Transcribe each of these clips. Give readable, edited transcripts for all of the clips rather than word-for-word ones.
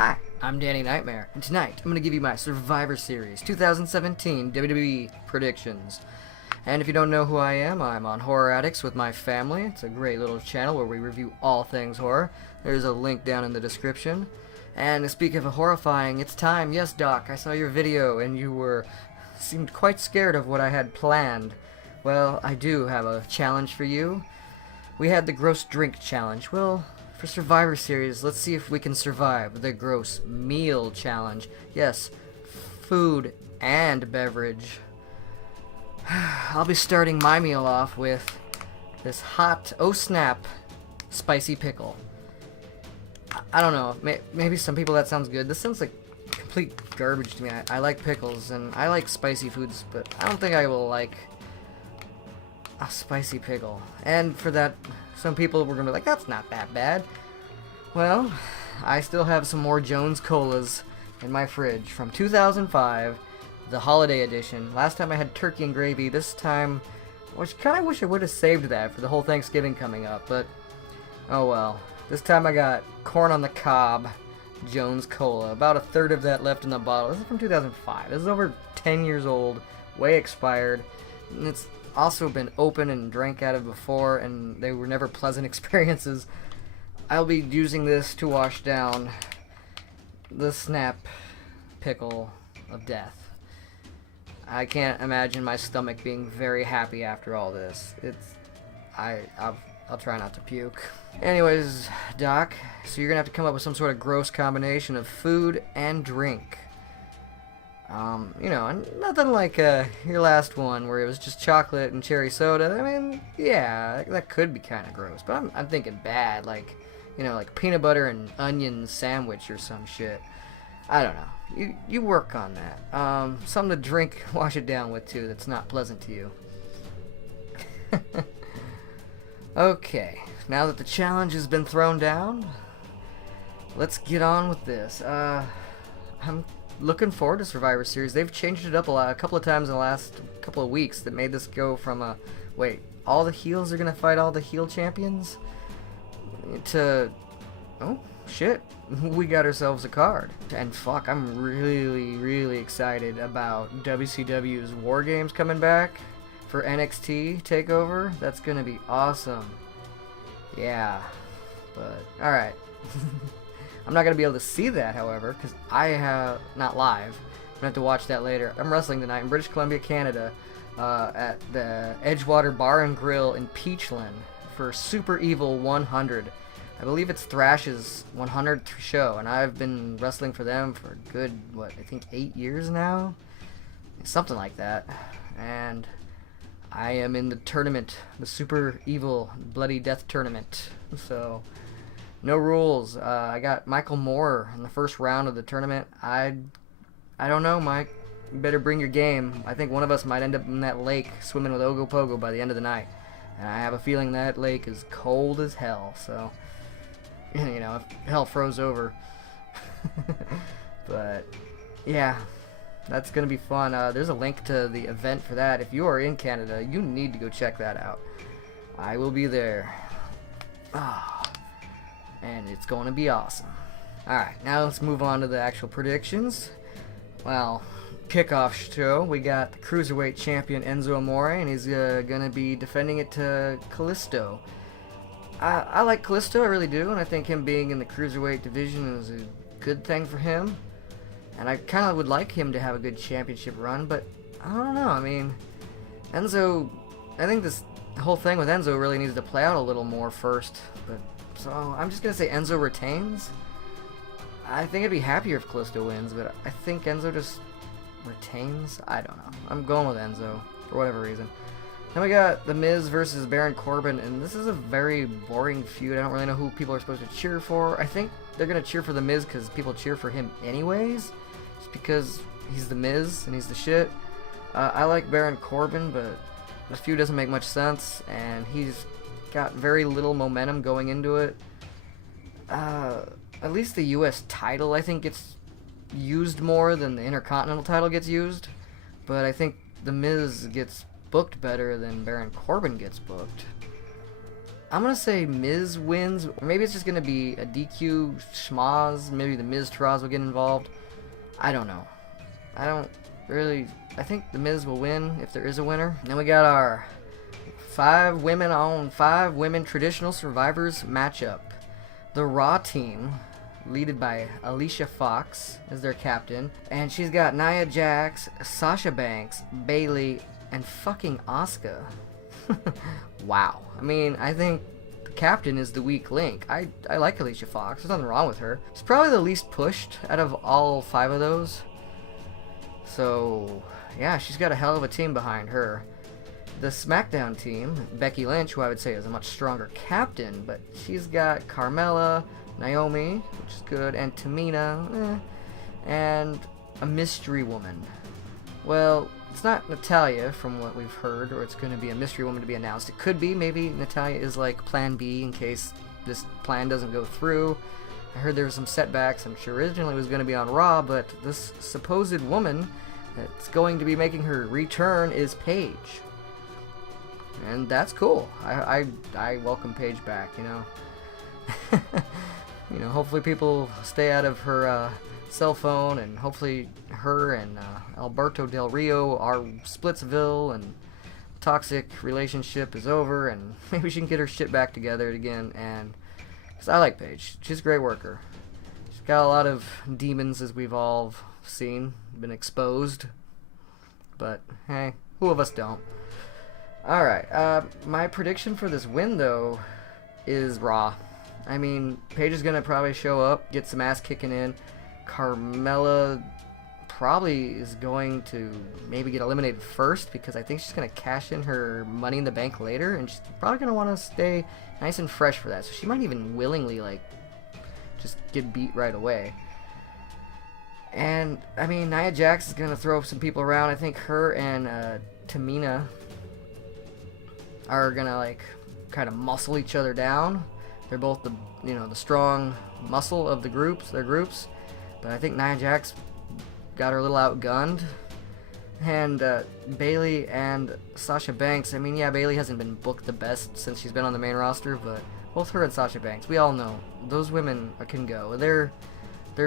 Hi, I'm Danny Knightmare, and tonight I'm going to give you my Survivor Series 2017 WWE predictions. And if you don't know who I am, I'm on Horror Addicts with my family. It's a great little channel where we review all things horror. There's a link down in the description. And speaking of horrifying, it's time. Yes, Doc, I saw your video and you seemed quite scared of what I had planned. Well, I do have a challenge for you. We had the gross drink challenge. Well, for Survivor Series, let's see if we can survive the gross meal challenge. Yes, food and beverage. I'll be starting my meal off with this hot, oh snap, spicy pickle. I don't know, maybe some people that sounds good. This sounds like complete garbage to me. I like pickles and I like spicy foods, but I don't think I will like a spicy pickle. And for that, some people were gonna be like, that's not that bad. Well, I still have some more Jones Colas in my fridge from 2005, the holiday edition. Last time I had turkey and gravy. This time, which kind of wish I would have saved that for the whole Thanksgiving coming up, but oh well. This time I got corn on the cob Jones Cola. About a third of that left in the bottle. This is from 2005. This is over 10 years old, way expired. And it's also been opened and drank out of before, and they were never pleasant experiences. I'll be using this to wash down the snap pickle of death. I can't imagine my stomach being very happy after all this. I'll try not to puke. Anyways, Doc, so you're gonna have to come up with some sort of gross combination of food and drink. You know, nothing like your last one where it was just chocolate and cherry soda. I mean, yeah, that could be kind of gross, but I'm thinking bad, like, you know, like peanut butter and onion sandwich or some shit. I don't know. You work on that. Something to drink, wash it down with too. That's not pleasant to you. Okay, now that the challenge has been thrown down, let's get on with this. I'm looking forward to Survivor Series. They've changed it up a couple of times in the last couple of weeks that made this go from wait, all the heels are gonna fight all the heel champions? To, oh shit, we got ourselves a card. And fuck, I'm really excited about WCW's War Games coming back for NXT TakeOver. That's gonna be awesome. Yeah, but alright. I'm not gonna be able to see that, however, because I have not live. I'm gonna have to watch that later. I'm wrestling tonight in British Columbia, Canada, at the Edgewater Bar and Grill in Peachland for Super Evil 100. I believe it's Thrash's 100th show, and I've been wrestling for them for a good, what, I think 8 years now? Something like that. And I am in the tournament, the Super Evil Bloody Death Tournament. So, no rules. I got Michael Moore in the first round of the tournament. I don't know, Mike. You better bring your game. I think one of us might end up in that lake swimming with Ogopogo by the end of the night. And I have a feeling that lake is cold as hell, so, you know, if hell froze over. But, yeah, that's going to be fun. There's a link to the event for that. If you are in Canada, you need to go check that out. I will be there. And it's going to be awesome. Alright, now let's move on to the actual predictions. Well, kickoff show, we got the Cruiserweight Champion Enzo Amore, and he's going to be defending it to Kalisto. I like Kalisto, I really do, and I think him being in the Cruiserweight division is a good thing for him. And I kind of would like him to have a good championship run, but I don't know, I mean, Enzo, I think this whole thing with Enzo really needs to play out a little more first, but so I'm just going to say Enzo retains. I think I'd be happier if Kalisto wins, but I think Enzo just retains? I don't know. I'm going with Enzo for whatever reason. Then we got The Miz versus Baron Corbin, and this is a very boring feud. I don't really know who people are supposed to cheer for. I think they're going to cheer for The Miz because people cheer for him anyways, just because he's The Miz and he's the shit. I like Baron Corbin, but the feud doesn't make much sense, and he's got very little momentum going into it. At least the US title, I think, gets used more than the Intercontinental title gets used, but I think The Miz gets booked better than Baron Corbin gets booked. I'm gonna say Miz wins. Or maybe it's just gonna be a DQ schmoz. Maybe the Miz Taraz will get involved. I don't know. I don't really. I think the Miz will win if there is a winner. And then we got our 5 women on 5 women traditional survivors matchup. The Raw team, led by Alicia Fox as their captain, and she's got Nia Jax, Sasha Banks, Bayley, and fucking Asuka. Wow. I mean, I think the captain is the weak link. I like Alicia Fox. There's nothing wrong with her. She's probably the least pushed out of all 5 of those. So, yeah, she's got a hell of a team behind her. The SmackDown team, Becky Lynch, who I would say is a much stronger captain, but she's got Carmella, Naomi, which is good, and Tamina, and a mystery woman. Well, it's not Natalya from what we've heard, or it's going to be a mystery woman to be announced. It could be, maybe Natalya is like plan B in case this plan doesn't go through. I heard there were some setbacks, and she originally was going to be on Raw, but this supposed woman that's going to be making her return is Paige. And that's cool. I welcome Paige back, you know. You know, hopefully people stay out of her cell phone, and hopefully her and Alberto Del Rio are Splitsville, and toxic relationship is over, and maybe she can get her shit back together again. And because I like Paige, she's a great worker. She's got a lot of demons, as we've all seen, been exposed. But hey, who of us don't? Alright, my prediction for this win, though, is Raw. I mean, Paige is going to probably show up, get some ass kicking in. Carmella probably is going to maybe get eliminated first, because I think she's going to cash in her Money in the Bank later, and she's probably going to want to stay nice and fresh for that. So she might even willingly, like, just get beat right away. And, I mean, Nia Jax is going to throw some people around. I think her and Tamina are gonna like kind of muscle each other down. They're both the the strong muscle of the groups, their groups. But I think Nia Jax got her a little outgunned. And Bayley and Sasha Banks. I mean, yeah, Bayley hasn't been booked the best since she's been on the main roster, but both her and Sasha Banks, we all know those women can go. They're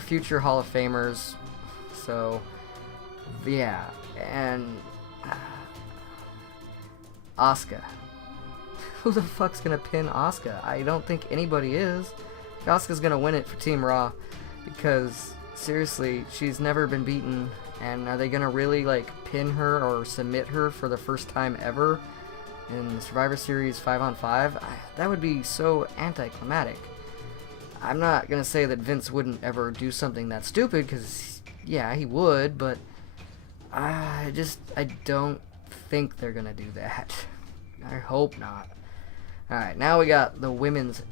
future Hall of Famers. So yeah, and Asuka. Who the fuck's gonna pin Asuka? I don't think anybody is. Asuka's gonna win it for Team Raw, because seriously, she's never been beaten, and are they gonna really like pin her or submit her for the first time ever in the Survivor Series 5-on-5? That would be so anticlimactic. I'm not gonna say that Vince wouldn't ever do something that stupid, because yeah, he would, but I don't think they're gonna do that. I hope not. Alright, now we got the women's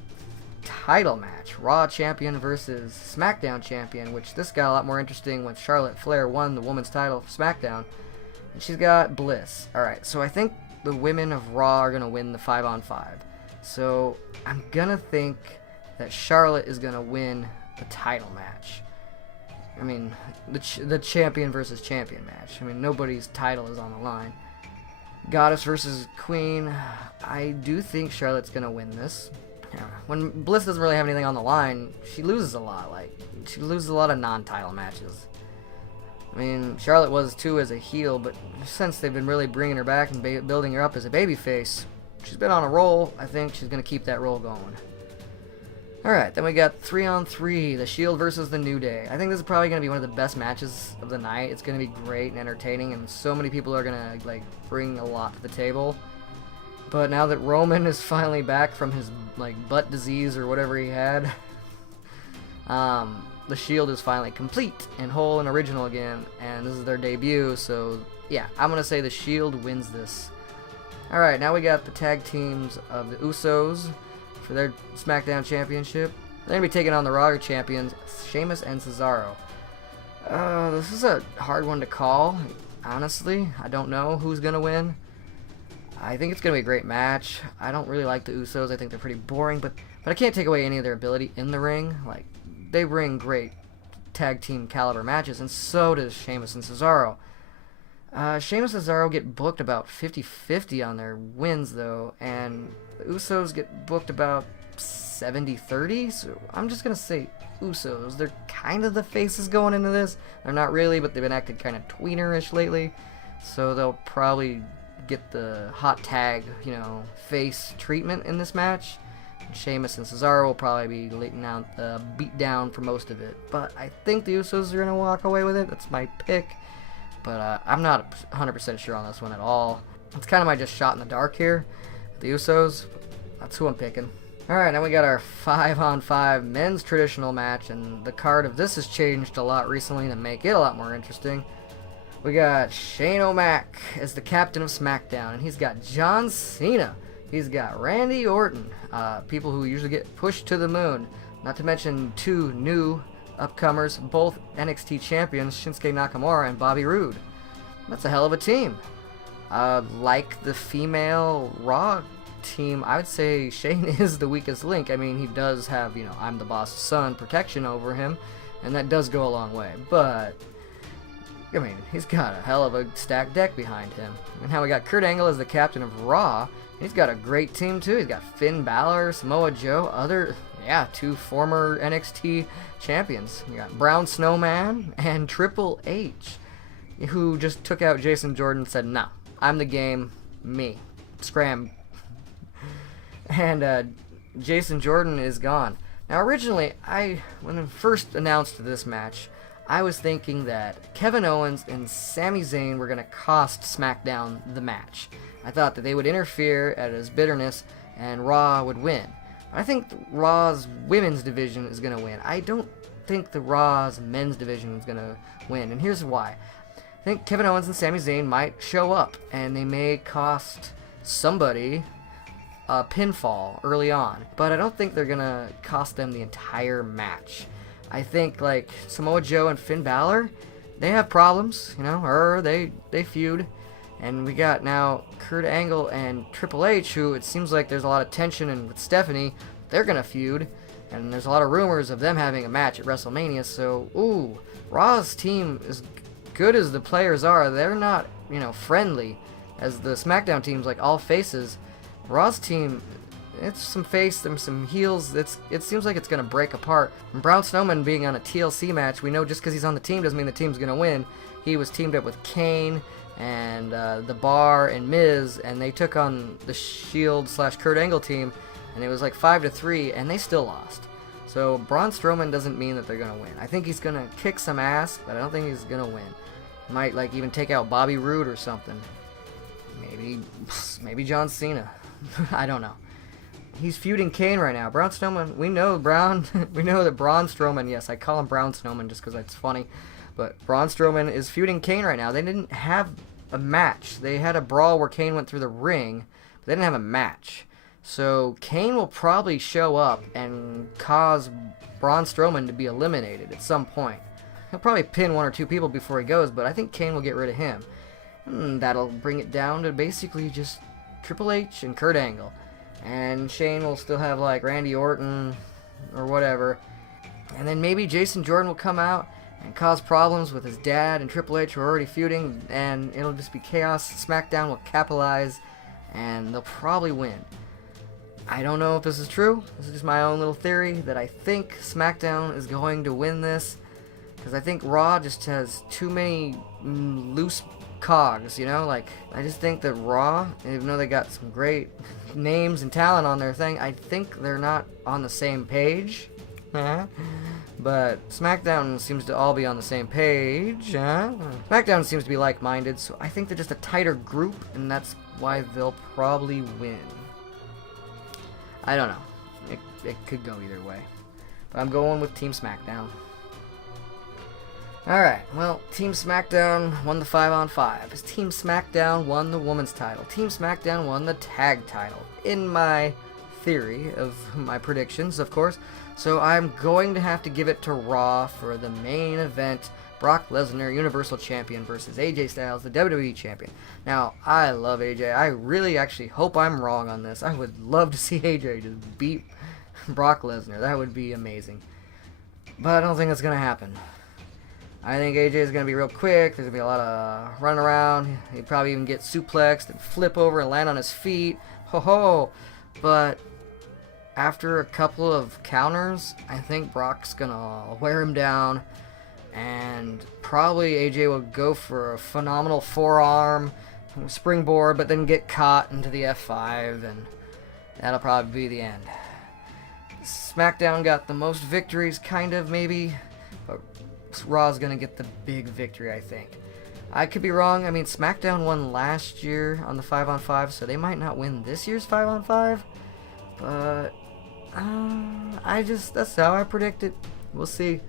title match. Raw champion versus SmackDown champion, which this got a lot more interesting when Charlotte Flair won the women's title for SmackDown. And she's got Bliss. Alright, so I think the women of Raw are going to win the 5-on-5. So I'm going to think that Charlotte is going to win the title match. I mean, the champion versus champion match. I mean, nobody's title is on the line. Goddess versus Queen. I do think Charlotte's gonna win this. When Bliss doesn't really have anything on the line, she loses a lot. Like, she loses a lot of non-title matches. I mean, Charlotte was too as a heel, but since they've been really bringing her back and building her up as a babyface, she's been on a roll. I think she's gonna keep that roll going. Alright, then we got 3-on-3, The Shield versus The New Day. I think this is probably going to be one of the best matches of the night. It's going to be great and entertaining, and so many people are going to like bring a lot to the table. But now that Roman is finally back from his like butt disease or whatever he had, The Shield is finally complete and whole and original again, and this is their debut, so yeah, I'm going to say The Shield wins this. Alright, now we got the tag teams of the Usos for their SmackDown Championship. They're going to be taking on the Raw champions, Sheamus and Cesaro. This is a hard one to call, honestly. I don't know who's going to win. I think it's going to be a great match. I don't really like the Usos. I think they're pretty boring, but I can't take away any of their ability in the ring. Like, they bring great tag team caliber matches, and so does Sheamus and Cesaro. Sheamus and Cesaro get booked about 50-50 on their wins, though, and the Usos get booked about 70-30, so I'm just going to say Usos. They're kind of the faces going into this. They're not really, but they've been acting kind of tweenerish lately, so they'll probably get the hot tag, face treatment in this match. Sheamus and Cesaro will probably be letting out the beat down for most of it, but I think the Usos are going to walk away with it. That's my pick, but I'm not 100% sure on this one at all. It's kind of my just shot in the dark here. The Usos, that's who I'm picking. Alright, now we got our 5-on-5 men's traditional match, and the card of this has changed a lot recently to make it a lot more interesting. We got Shane O'Mac as the captain of SmackDown, and he's got John Cena. He's got Randy Orton, people who usually get pushed to the moon. Not to mention two new upcomers, both NXT champions, Shinsuke Nakamura and Bobby Roode. That's a hell of a team. Like the female Raw team, I would say Shane is the weakest link. I mean, he does have, I'm the boss's son protection over him, and that does go a long way. But, I mean, he's got a hell of a stacked deck behind him. And how we got Kurt Angle as the captain of Raw. He's got a great team, too. He's got Finn Balor, Samoa Joe, two former NXT champions. You got Braun Snowman and Triple H, who just took out Jason Jordan and said, "No, I'm the game, me. Scram." And Jason Jordan is gone. Now, originally, when I first announced this match, I was thinking that Kevin Owens and Sami Zayn were going to cost SmackDown the match. I thought that they would interfere at his bitterness and Raw would win. I think Raw's women's division is going to win. I don't think the Raw's men's division is going to win, and here's why. I think Kevin Owens and Sami Zayn might show up, and they may cost somebody a pinfall early on, but I don't think they're going to cost them the entire match. I think, like, Samoa Joe and Finn Balor, they have problems, they feud. And we got now Kurt Angle and Triple H, who it seems like there's a lot of tension, and with Stephanie, they're going to feud. And there's a lot of rumors of them having a match at WrestleMania, so, Raw's team, as good as the players are, they're not, friendly. As the SmackDown team's like all faces, Raw's team, it's some face, there's some heels, it seems like it's going to break apart. And Braun Strowman being on a TLC match, we know just because he's on the team doesn't mean the team's going to win. He was teamed up with Kane and The Bar and Miz, and they took on the Shield/Kurt Angle team, and it was like 5-3, and they still lost. So Braun Strowman doesn't mean that they're going to win. I think he's going to kick some ass, but I don't think he's going to win. Might even take out Bobby Roode or something. Maybe John Cena. I don't know. He's feuding Kane right now. Braun Strowman, we know that Braun Strowman, yes, I call him Braun Strowman just because it's funny, but Braun Strowman is feuding Kane right now. They didn't have a match. They had a brawl where Kane went through the ring, but they didn't have a match. So Kane will probably show up and cause Braun Strowman to be eliminated at some point. He'll probably pin one or two people before he goes, but I think Kane will get rid of him. That'll bring it down to basically just Triple H and Kurt Angle. And Shane will still have like Randy Orton or whatever. And then maybe Jason Jordan will come out and cause problems with his dad and Triple H, who are already feuding, and it'll just be chaos. SmackDown will capitalize, and they'll probably win. I don't know if this is true. This is just my own little theory that I think SmackDown is going to win this, because I think Raw just has too many loose cogs, I just think that Raw, even though they got some great names and talent on their thing, I think they're not on the same page. But SmackDown seems to all be on the same page. SmackDown seems to be like-minded, so I think they're just a tighter group, and that's why they'll probably win. I don't know. It could go either way. But I'm going with Team SmackDown. Alright, well, Team SmackDown won the 5-on-5. Team SmackDown won the women's title. Team SmackDown won the tag title. In my theory of my predictions, of course. So I'm going to have to give it to Raw for the main event. Brock Lesnar, Universal Champion, versus AJ Styles, the WWE Champion. Now, I love AJ. I really actually hope I'm wrong on this. I would love to see AJ just beat Brock Lesnar. That would be amazing. But I don't think that's going to happen. I think AJ is going to be real quick. There's going to be a lot of running around. He'd probably even get suplexed and flip over and land on his feet. Ho ho! But after a couple of counters, I think Brock's going to wear him down. And probably AJ will go for a phenomenal forearm, springboard, but then get caught into the F5, and that'll probably be the end. SmackDown got the most victories, kind of, maybe, but Raw's gonna get the big victory, I think. I could be wrong. I mean, SmackDown won last year on the 5-on-5, so they might not win this year's 5-on-5, but that's how I predict it. We'll see.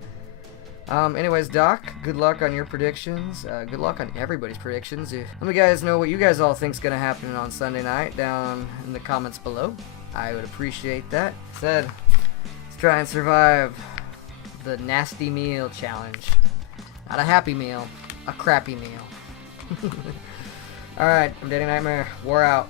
Anyways, Doc, good luck on your predictions. Good luck on everybody's predictions. Let me guys know what you guys all think's gonna happen on Sunday night down in the comments below. I would appreciate that. Let's try and survive the nasty meal challenge. Not a happy meal, a crappy meal. Alright, I'm Knightmare. War out.